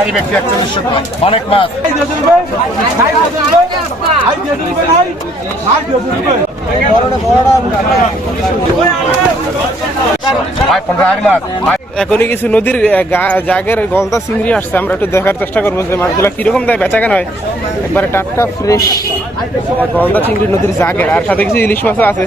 এই ব্যক্তি 4100 অনেক মাছ এখনই কিছু নদীর জাগের গলদা চিংড়ি আসছে, আমরা একটু দেখার চেষ্টা করবো যে মাছগুলো কিরকম দেয় বেচা কেন হয়। একবারে টাটকা ফ্রেশ গলদা চিংড়ি নদীর জাগের, আর সাথে কিছু ইলিশ মাছও আছে।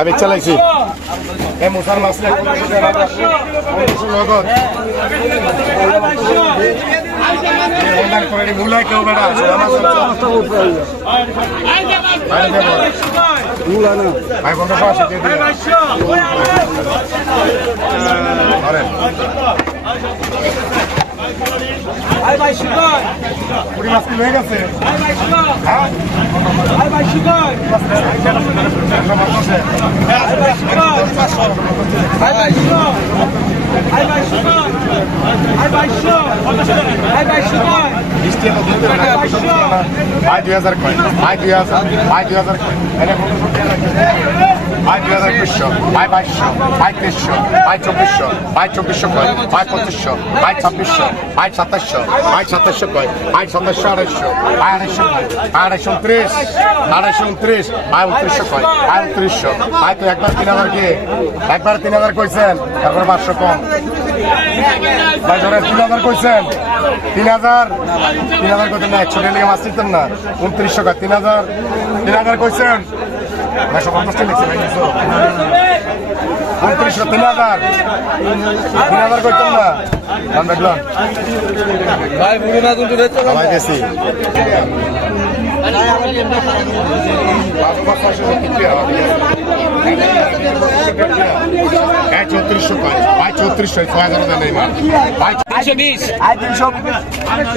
আমি চালাইছি মুসার মাছ মূলায় কেউ বেড়া ভাই 1580 দিয়ে পুরি মাছ কিনে গেছে ভাই 2000 কয় ভাই 2000 ভাই 2000 কয় ভাই 2500 ভাই 2200 ভাই 2300 ভাই 2400 ভাই 2400 কয় ভাই 2500 ভাই 2600 ভাই 2700 ভাই 2700 কয় ভাই 2700 250 ভাই 250 229 ভাই 2900 কয় ভাই 2900 ভাই তো একবার 3000 কি একবার 3000 কইছেন তারপর 500 কম ভাই ধরেন 3000 কইছেন 3000 কইতেন না 100 টাকা মাছ দিতেন না 2900 কয় 3000 কইছেন 250 লিখছে ভাই 2900 3000 কইতেন না দাম দেখলাম ভাই বুড়ি না কিন্তু রেট ভাই দেশি ভাই 3400 কয় ভাই 3400 6000 দেন এই মাল ভাই 320 আই 300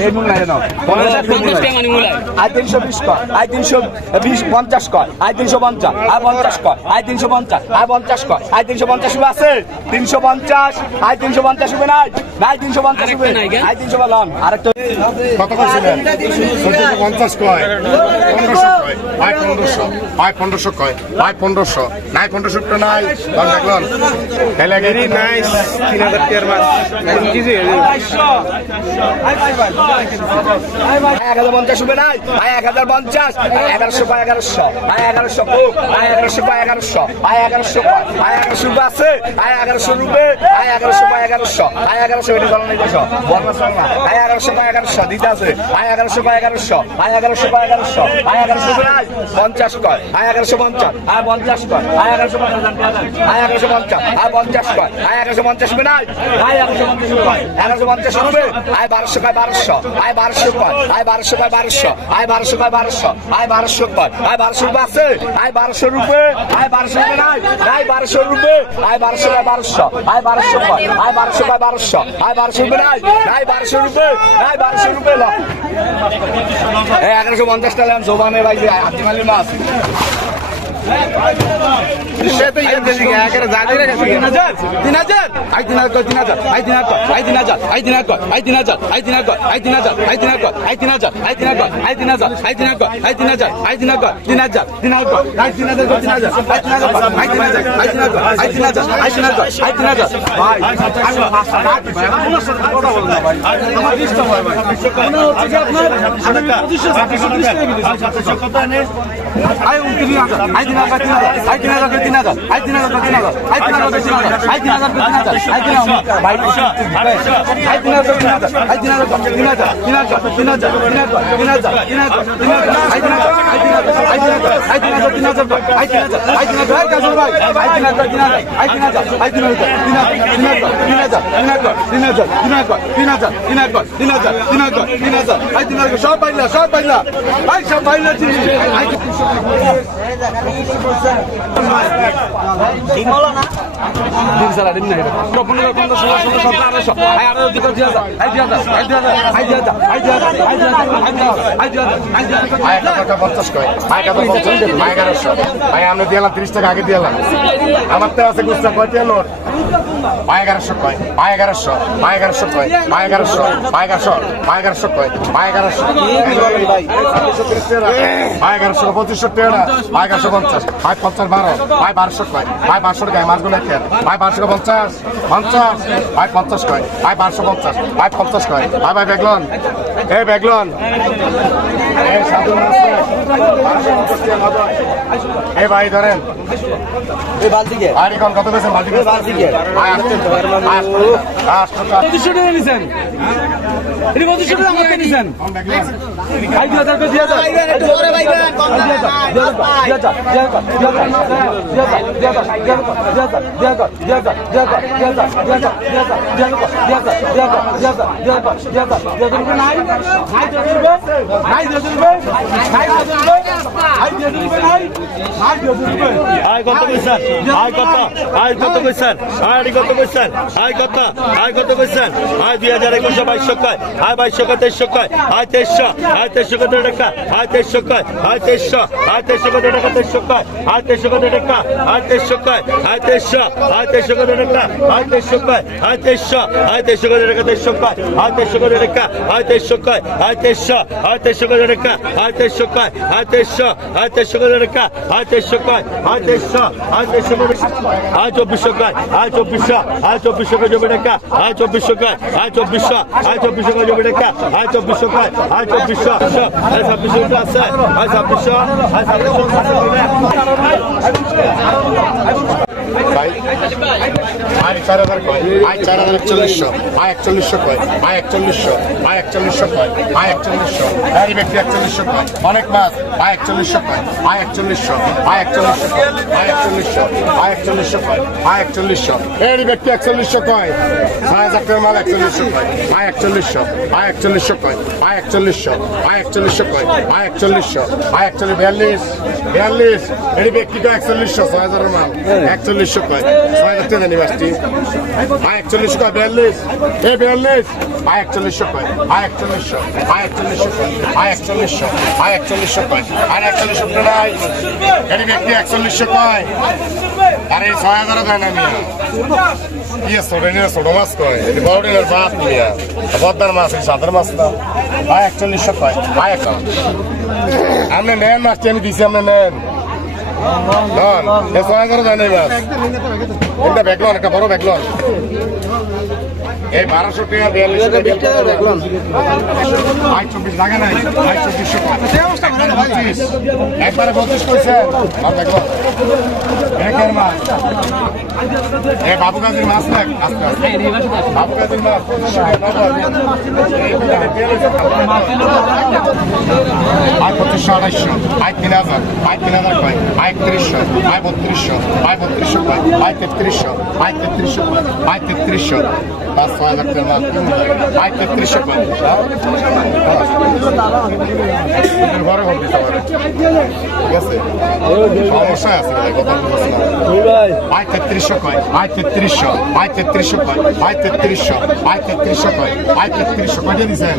এই মূল নাই না 50 টাকা মানে মূল আই 320 কয় আই 320 50 কয় আই 350 আই 50 কয় আই 350 আই 50 কয় আই 350 আছে 350 আই 350 হবে নাই নাই 350 হবে আই 300 বললাম আরেকটা কত কইছিলেন 50 কয় 1500 কয় ভাই 1500 ভাই 1500 কয় ভাই 1500 নাই 1500 টা নাই দাম দেখলাম খেলা গেরি নাইস 3000 টাকার মাছ কি যে 1050 হবে নাই ভাই 1050 1100 কয় 1100 ভাই 1100 ভাই 1100 কয় 1100 ভাই 1100 কয় ভাই 1100 আছে ভাই 1100 রুপে ভাই 1100 কয় 1100 ভাই 1100 এটি চলন নাই কইছো বলনা সঙ্গা ভাই 1100 কয় 1100 দিতে আছে ভাই 1100 কয় 1100 ভাই 1100 কয় 1100 ভাই 1100 নাই 50 কয় ভাই 1150 ভাই 50 কয় ভাই 1150 ভাই 1150 ভাই 50 কয় ভাই 1150 হবে নাই ভাই 1150 কয় 1150 হবে ভাই 1200 কয় 1200 ভাই 1200 কয় ভাই 1200 কয় 1200 ভাই 1200 কয় 1200 ভাই 1200 কয় ভাই 1200 রুপে আছে ভাই 1200 রুপে ভাই 1200 রুপে নাই ভাই 1200 রুপে ভাই 1200 কয় 1200 ভাই 1200 কয় ভাই 1200 কয় 1200 ভাই 1200 রুপে নাই ভাই 1200 রুপে ভাই 1200 রুপে ল এই 1150 টাকা লাম জোবানে ভাই আতিমালি মাছ সে তো ইয়ে দেই আগে জানি রে 3000 আই 3000 কয় 3000 I 3000 I 3000 I 3000 I 3000 I 3000 I 3000 I 3000 I 3000 I 3000 I 3000 I 3000 I 3000 I 3000 3000 I 3000 I 3000 I 3000 I 3000 I 3000 I 3000 ভাই কথা বল না ভাই আমার ডিস্টার্ব হয় ভাই মনে হচ্ছে যে আপনার আমি 2500 কত নেই I 29000 I 3000 I 3000 I 3000 I 3000 I 3000 I 3000 ভাই আই 3000 আই 3000 আই 3000 সব পাইলা সব পাইলা ভাই সব পাইলা আমরা দিলাম 30 টাকা আগে দিলাম আমার তো আছে গুস্তা কয়টা নোট 1100 কয় 1100 1100 কয় 1100 1100 1100 কয় 1100 1100 25 টাকা 1150 550 12 1200 কয় 1200 টাকা মাছগুলো খের 1250 50 50 কয় 1250 50 কয় ভাই বেগলন এই বেগলন এই সাধু মাছ এই ভাই ধরেন এই বালতিকে আর এখন কত বেছেন বালতিকে আয় কত কইছেন আয় কত আয় কত কইছেন আয় কত কইছেন আয় কত আয় কত কইছেন আয় 2021 2200 কয় আয় 2200 কয় 2300 কয় আয় 2300 কত টাকা আয় 2300 কয় আয় 2300 আয় 2300 কত টাকা 2300 কয় আয় 2300 কত টাকা আয় 2300 কয় আয় 2300 আয় 2300 কত টাকা আয় 2300 কয় আয় 2300 আয় 2300 কত টাকা 2300 কয় আয় 2300 কত টাকা আয় 2300 কয় আয় 2300 আয় 2300 কত টাকা আয় 2300 কয় আয় 2300 আয় 2300 কত টাকা আয় 2300 কয় আয় 2300 আয় 2300 আয় 2400 কয় আয় 2400 আয় 2400 কয় জমি টাকা আয় 2400 কয় আয় 2400 আয় 2400 কয় জমি টাকা আয় 2400 কয় আয় 2400 আয় 2600 আছে আয় 2600 আয় 2600 ভাই আয় 4000 কয় আয় 4140 আয় 4140 কয় আয় 4140 আয় 4140 কয় আয় 4140 এই ব্যক্তি 4140 কয় অনেক মাছ আয় 4140 কয় আয় 4140 আয় 4140 কয় আয় 4140 আয় 4140 কয় আয় 4140 এই ব্যক্তি 4140 কয় 6000 টাকা মাল 4140 কয় আয় 4140 আয় 4140 কয় আয় 4140 আয় 4140 কয় আয় 4140 আয় 4142 42 এই ব্যক্তি কয় 4140 6000 এর মাল 4140 কয় 6000 টাকা নিয়ে আসছি আয় 41 কয় 42 এই 42 আয় 41 কয় আয় 41 আয় 41 কয় আয় 41 আয় 41 কয় আর 41 টাকা নাই এই ব্যক্তি 41 কয় আরে 6000 দেন আমি ইয়ে ছোট মাছ কয় এই বড় দিনের বাপ নিয়া বদ্দার মাছ এই সাদার মাছ না আয় 41 কয় আয় একটা আপনি নেন মাছটি আমি দিছি আপনি নেন নন এ 6000 দেন এই মাছ এটা বেগলন একটা বড় বেগলন এই 1200 টাকা 42 টাকা বেগলন আয় 24 লাগে নাই আয় 24 একবারে 25 কইছেন আর বেগলন একের মাছ এই বাবু গাজীর মাছ না আস্তে আস্তে বাবু গাজীর মাছ 2500 আয় 3000 আয় 3000 কয় আয় 3100 আয় 3200 আয় 3200 কয় আয় 3300 আয় 3300 কয় আয় 3300 5,000 টাকা মাছ আয় 3300 কয় ঘরে ঘর দিতে পারে ঠিক আছে সমস্যা আছে আয় 3300 কয় আয় 3300 আয় 3300 কয় আয় 3300 আয় 3300 কয় আয় 3300 কয় দিয়েছেন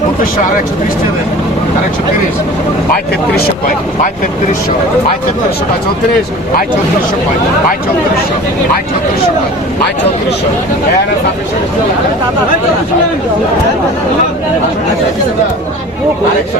2500 আর 130 টাকা দেন আর 130 আয় 3300 কয় আয় 3300 আয় 3300 কয় 34 আয় 3400 কয় আয় 3400 আয় 3400 কয় আয় 3400 এর সাথে আরেকশো